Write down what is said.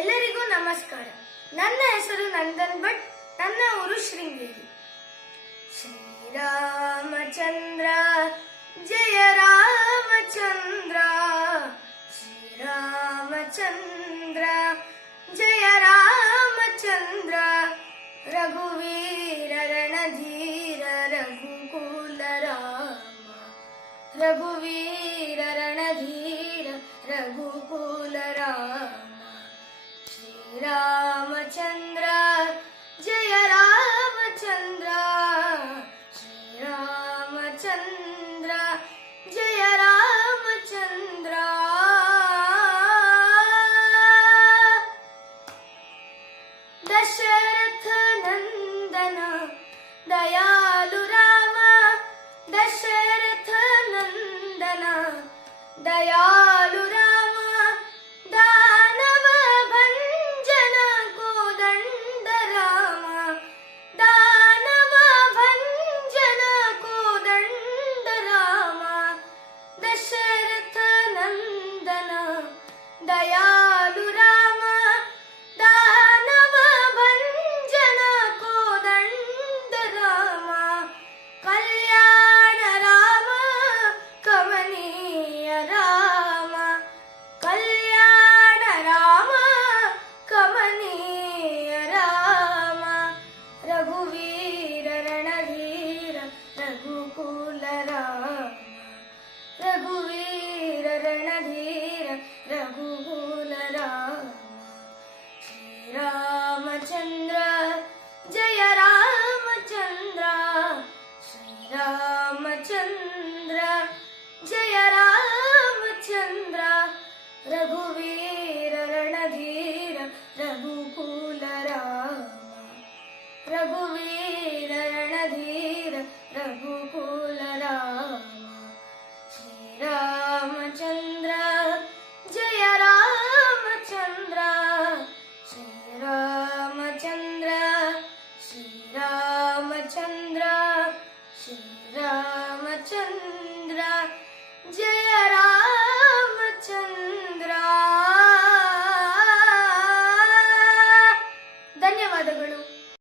ಎಲ್ಲರಿಗೂ ನಮಸ್ಕಾರ. ನನ್ನ ಹೆಸರು ನಂದನ್ ಭಟ್. ನನ್ನ ಊರು ಶೃಂಗೇರಿ. ಶ್ರೀರಾಮಚಂದ್ರ ಜಯ ರಾಮಚಂದ್ರ, ಶ್ರೀರಾಮಚಂದ್ರ ಜಯ ರಾಮಚಂದ್ರ, ರಘುವೀರ ರಣಧೀರ ರಘುಕುಲ ರಾಮ, ರಘುವೀರ ರಣಧೀರ ರಘುಕುಲ ರಾಮ. ಶ್ರೀರಾಮಚಂದ್ರ ಜಯ ರಾಮಚಂದ್ರ, ಶ್ರೀರಾಮಚಂದ್ರ ಜಯ ರಾಮಚಂದ್ರ. ದಶರಥ ನಂದನ ದಯಾಲು ರಾಮ, ದಶರಥ ನಂದನ ದಯಾಲು ರಾಮ, ದಾನವ ಭಂಜನ ಕೋದಂಡ ರಾಮ, ದಾನವ ಭಂಜನ ಕೋದಂಡ ರಾಮ. ದಶರಥ ನಂದನ ದಯಾಲು ರಾಮ, ದಾನವ ಭಂಜನ ಕೋದಂಡ ರಾಮ. ಕಲ್ಯಾಣ ರಾಮ ಕಮನೀಯ ರಾಮ, ಕಲ್ಯಾಣ ರಾಮ ಕಮನೀಯ ರಾಮ. ರಘುವೀರ ರಣಧೀರ ರಘುಕುಲ ರಾಮ, ರಘುವೀರ ರಣಧೀರ ರಘುಕುಲ ರಾಮ. ಶ್ರೀರಾಮಚಂದ್ರ ಜಯ ರಾಮಚಂದ್ರ, ಶ್ರೀರಾಮಚಂದ್ರ ಜಯ ರಾಮಚಂದ್ರ, ರಘುವೀರ ರಣಧೀರ ರಘುಕುಲ ರಾಮ, ರಘುವೀರ ರಣಧೀರ ರಘುಕುಲ ರಾಮ. ಶ್ರೀರಾಮಚಂದ್ರ ಜಯ ರಾಮಚಂದ್ರ, ಶ್ರೀರಾಮಚಂದ್ರ ಶ್ರೀರಾಮಚಂದ್ರ ಶ್ರೀರಾಮಚಂದ್ರ ಜಯ